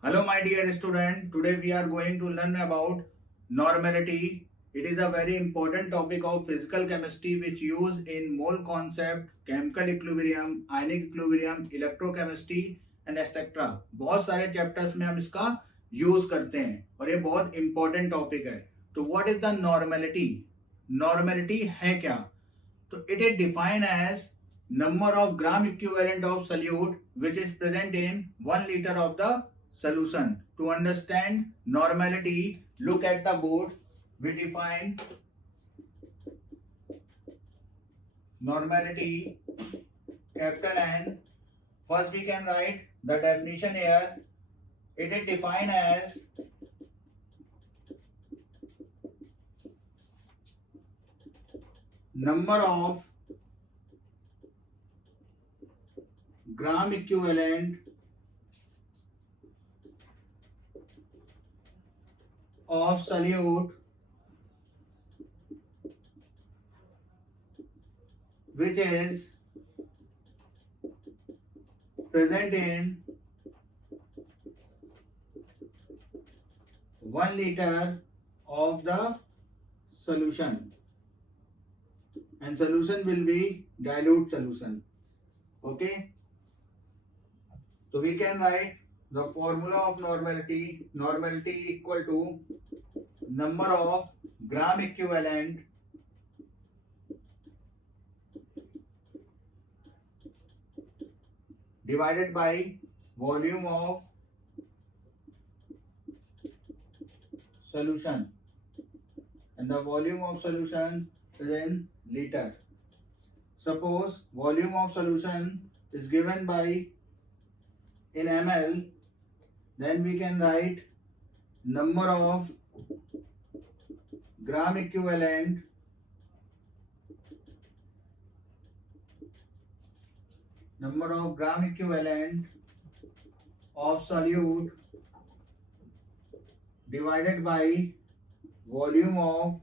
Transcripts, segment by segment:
Hello, my dear student. Today we are going to learn about normality. It is a very important topic of physical chemistry which use in mole concept, chemical equilibrium, ionic equilibrium, electrochemistry and etc. बहुत सारे chapters में हम इसका use करते हैं और ये बहुत इंपॉर्टेंट टॉपिक है. तो what is the normality? Normality है क्या? तो it is defined as number of gram equivalent of solute which is present in 1 liter of the solution. To understand normality, look at the board. We define normality capital N. First we can write the definition here. It is defined as number of gram equivalent of solute which is present in 1 liter of the solution, and solution will be dilute solution. Okay, so we can write the formula of normality. Normality equal to number of gram equivalent divided by volume of solution, and the volume of solution is in liter. Suppose volume of solution is given by in ml, then we can write number of gram equivalent of solute divided by volume of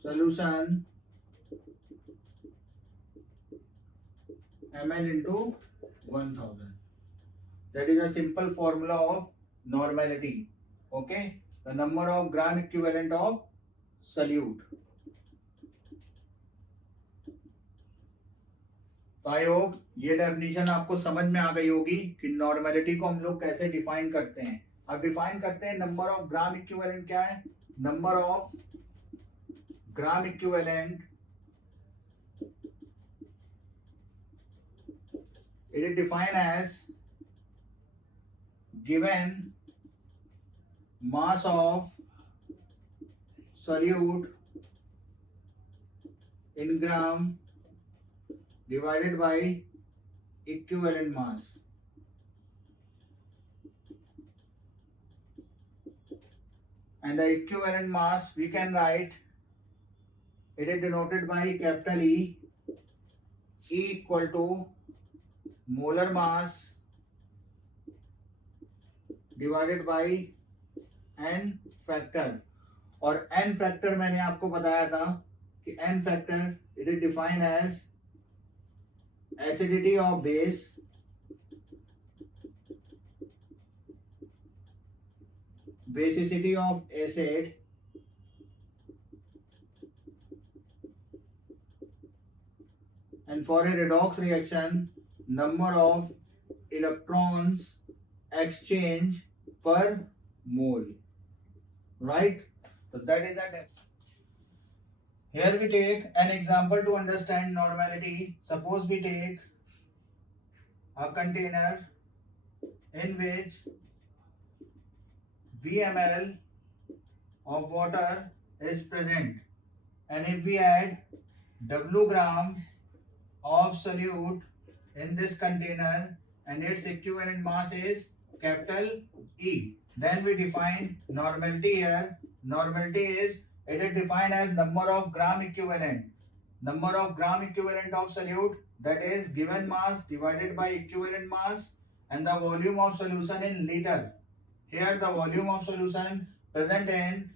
solution ml into 1000. That is a simple formula of normality. Okay, the number of gram equivalent of solute. तो I hope ये definition आपको समझ में आ गई होगी कि normality को हम लोग कैसे डिफाइन करते हैं. अब डिफाइन करते हैं नंबर ऑफ ग्राम इक्विवेलेंट क्या है. Number of gram equivalent it is defined as given mass of solute in gram divided by equivalent mass. And the equivalent mass we can write, it is denoted by capital E. E equal to molar mass divided by n factor. और n factor मैंने आपको बताया था कि n factor it is defined as acidity of base basicity of acid and for a redox reaction number of electrons exchange per mole, right? So that is that. Here we take an example to understand normality. Suppose we take a container in which V ml of water is present, and if we add W gram of solute in this container and its equivalent mass is capital E, then we define normality here. Normality is, it is defined as number of gram equivalent of solute, that is given mass divided by equivalent mass, and the volume of solution in liter. Here the volume of solution present in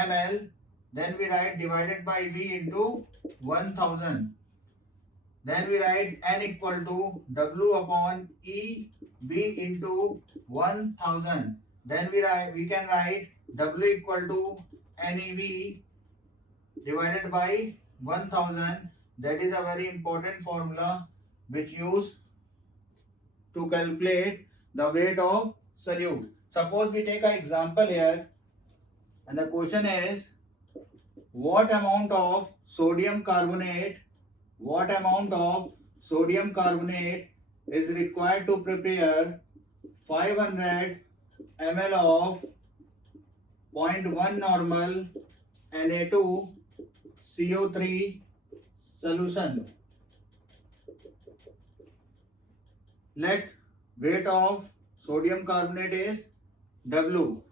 ml, then we write divided by V into 1000. Then we write n equal to W upon E V into 1000. Then we can write W equal to NEV divided by 1000. That is a very important formula which used to calculate the weight of solute. Suppose we take an example here, and the question is what amount of sodium carbonate is required to prepare 500 ml of 0.1 normal Na2CO3 solution. Let weight of sodium carbonate is W.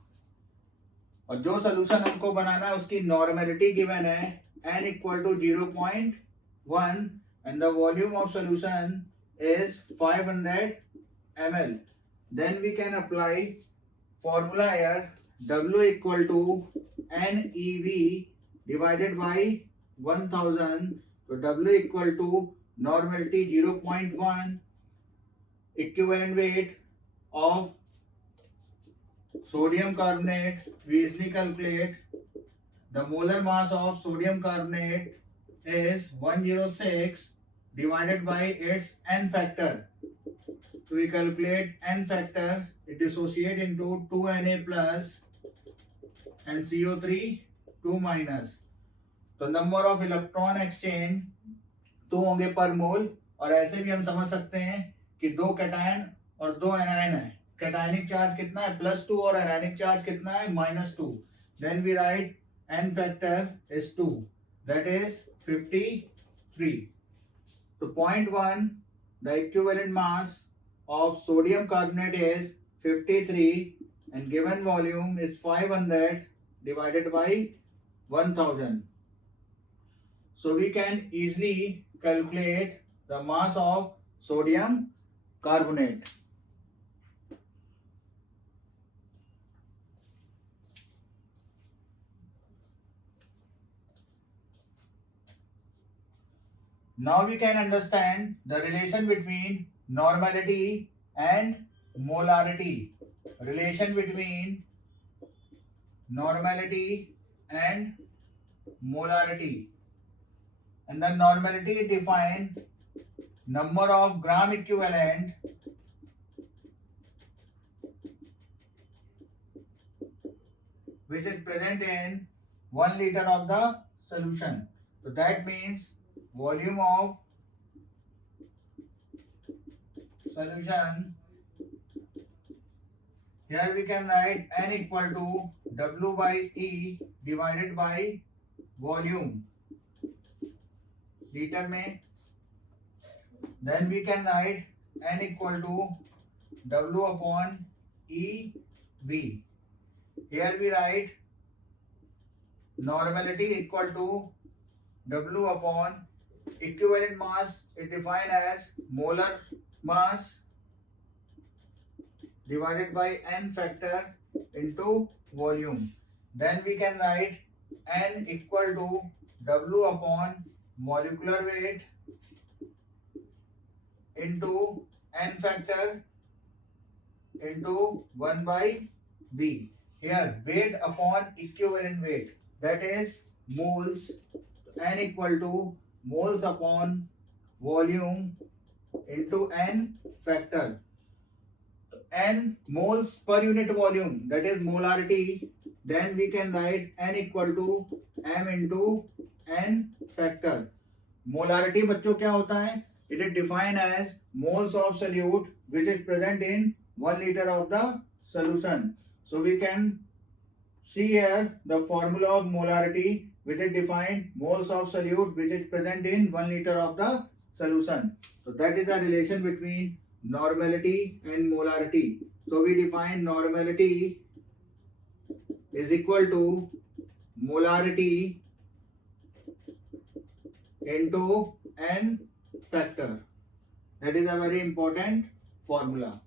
और जो solution हमको बनाना है उसकी normality given है n equal to 0.1 and the volume of solution is 500 ml. Then we can apply formula here W equal to NEV divided by 1000. So W equal to normality 0.1, equivalent weight of sodium carbonate. We easily calculate the molar mass of sodium carbonate is 106 divided by its n factor. So we calculate n factor, it dissociate into 2Na plus and CO3 2 minus. तो number of electron exchange 2 होंगे पर मोल, और ऐसे भी हम समझ सकते हैं कि 2 कैटायन और 2 एनायन है. कैटायनिक चार्ज कितना है +2 और एनायनिक चार्ज कितना है -2. Then we write n factor is 2, that is 53. तो 0.1 the equivalent mass of sodium carbonate is 53 and given volume is 500 divided by 1000. So we can easily calculate the mass of sodium carbonate. Now we can understand the relation between normality and molarity. Relation between normality and molarity. And the normality is defined number of gram equivalent which is present in 1 liter of the solution. So that means volume of solution. Here we can write n equal to W by E divided by volume liter में. Then we can write n equal to W upon E V. Here we write normality equal to W upon equivalent mass is defined as molar mass divided by n factor into volume. Then we can write n equal to W upon molecular weight into n factor into 1 by V. Here weight upon equivalent weight, that is moles, n equal to moles upon volume into n factor. N moles per unit volume, that is molarity. Then we can write n equal to m into n factor. Molarity बच्चों क्या होता है? It is defined as moles of solute which is present in 1 liter of the solution. So we can see here the formula of molarity which is defined moles of solute which is present in 1 liter of the solution. So that is the relation between normality and molarity. So we define normality is equal to molarity into n factor. That is a very important formula.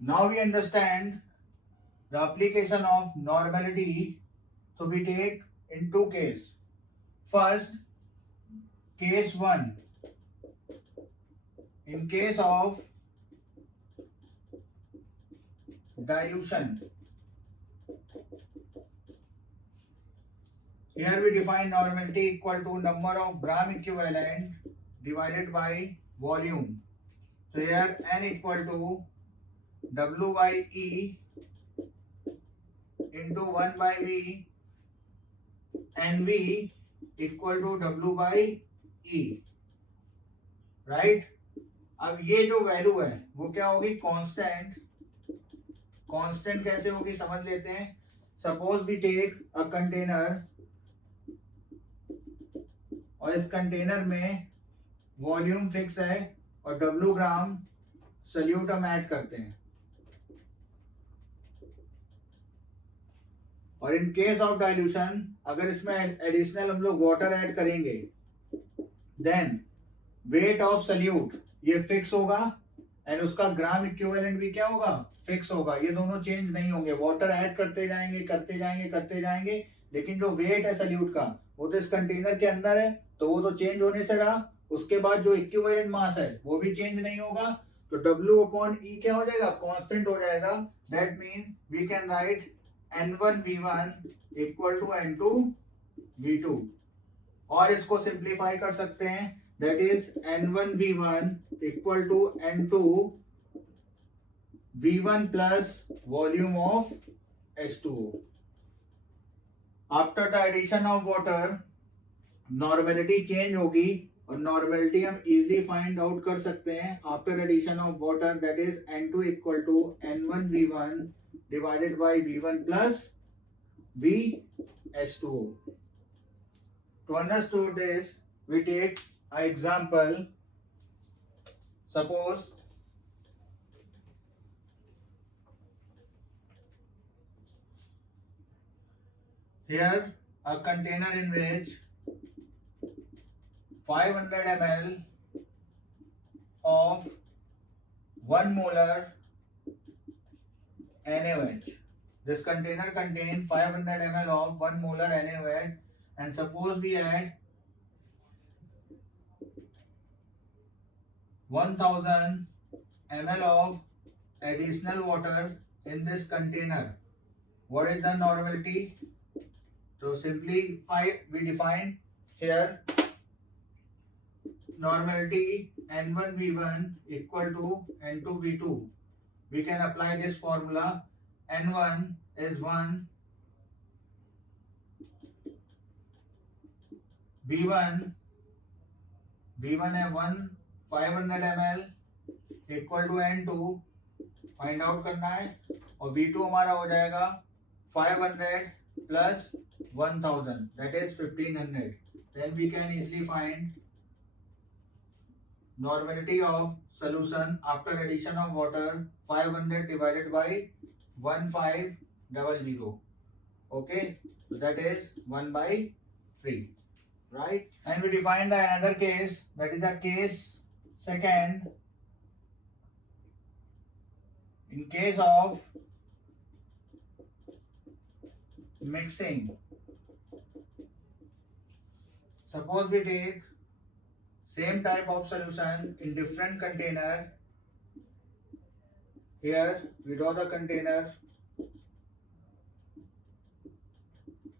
Now we understand the application of normality. So we take in two cases. First, case 1. In case of dilution, here we define normality equal to number of gram equivalent divided by volume. So here N equal to W by E into 1 by V and V equal to W by E, right. अब ये जो value है वो क्या होगी, constant. Constant कैसे होगी समझ लेते हैं। Suppose we take a container और इस कंटेनर में वॉल्यूम फिक्स है और W ग्राम सल्यूट हम ऐड करते हैं, और इन केस ऑफ डाइल्यूशन अगर इसमें एडिशनल हम लोग वाटर ऐड करेंगे देन वेट ऑफ सल्यूट ये फिक्स होगा एंड उसका ग्राम इक्विवेलेंट भी क्या होगा, फिक्स होगा। ये दोनों चेंज नहीं होंगे, वाटर ऐड करते जाएंगे करते जाएंगे करते जाएंगे, लेकिन जो वेट है सल्यूट का वो तो इस कंटेनर के अंदर है तो वो तो चेंज होने से रहा। उसके बाद जो इक्विवेलेंट मास है वो भी चेंज नहीं होगा, तो W अपॉन E क्या हो जाएगा, कांस्टेंट हो जाएगा। That mean we can write N1V1 equal to N2V2, और इसको सिंप्लीफाई कर सकते हैं, that is N1V1 equal to N2V1 plus volume of H2O। After the addition of water normality change होगी, और नॉर्मेलिटी हम इजीली फाइंड आउट कर सकते हैं after addition of water, that is N2 equal to N1V1 divided by V1 plus VH2O. To understand this, we take an example. Suppose here a container in which 500 ml of 1 molar NaOH. This container contains 500 ml of 1 molar NaOH, and suppose we add 1000 ml of additional water in this container. What is the normality? So simply we define here normality N1V1 equal to N2V2. We can apply this formula. N1 is 1, V1 है 1 500 ml equal to N2 find out करना है, और V2 हमारा हो जाएगा 500 plus 1000 that is 1500। Then we can easily find normality of solution after addition of water 500 divided by 1500. Okay, so that is 1 by 3, right? And we define the another case, that is the case second. In case of mixing, suppose we take same type of solution in different container. Here we draw the container.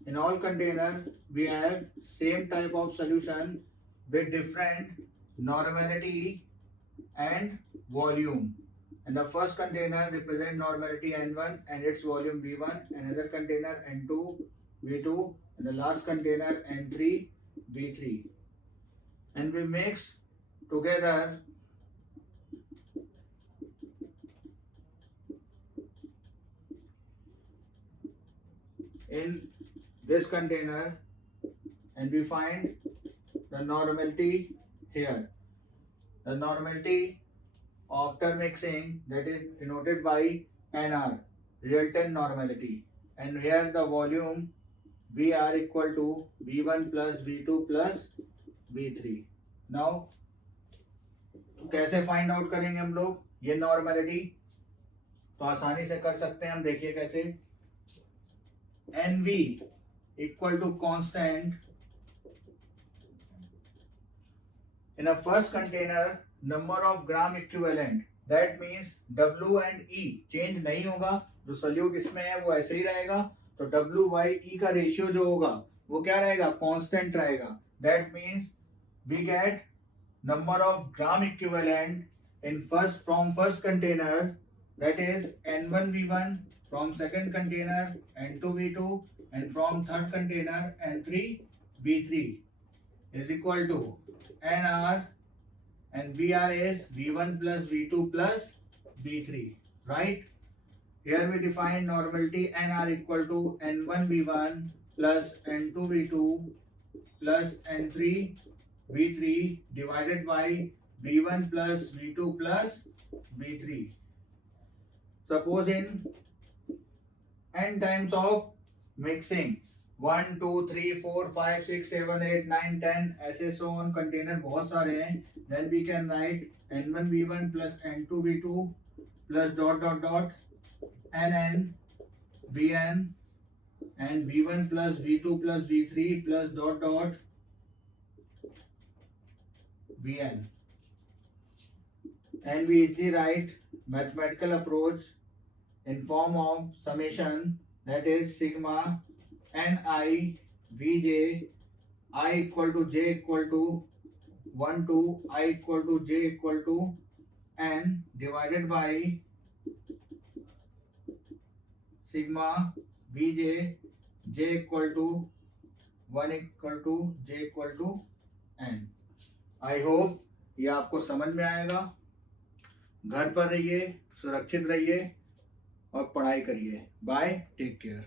In all container we have same type of solution with different normality and volume. And the first container represent normality N1 and its volume V1. Another container N2 V2, and the last container N3 V3. And we mix together in this container, and we find the normality here. The normality after mixing, that is denoted by NR, resultant normality, and here the volume VR equal to V1 plus V2 plus V3। Now कैसे find out करेंगे हम लोग ये normality, तो आसानी से कर सकते हैं हम, देखिए कैसे। NV equal to constant in a first container number of gram equivalent, that means W and E change नहीं होगा, जो सल्यूट इसमें है वो ऐसे ही रहेगा, तो W by E का रेशियो जो होगा वो क्या रहेगा, कांस्टेंट रहेगा. That means we get number of gram equivalent in first container, that is N1V1, from second container N2V2, and from third container N3V3 is equal to NR, and VR is V1 plus V2 plus V3, right? Here we define normality NR equal to N1V1 plus N2V2 plus N3V3 divided by V1 plus V2 plus V3. Suppose in n times of mixing 1 2 3 4 5 6 7 8 9 10 ऐसे so on container बहुत सारे हैं, then we can write N1V1 plus N2V2 plus dot dot dot NN VN and V1 plus V2 plus V3 plus dot dot Vn, and we easily write mathematical approach in form of summation, that is sigma Ni Vj I equal to j equal to 1 to I equal to j equal to n divided by sigma Vj j equal to 1 equal to j equal to n. I hope ये आपको समझ में आएगा. घर पर रहिए, सुरक्षित रहिए और पढ़ाई करिए. Bye, take care.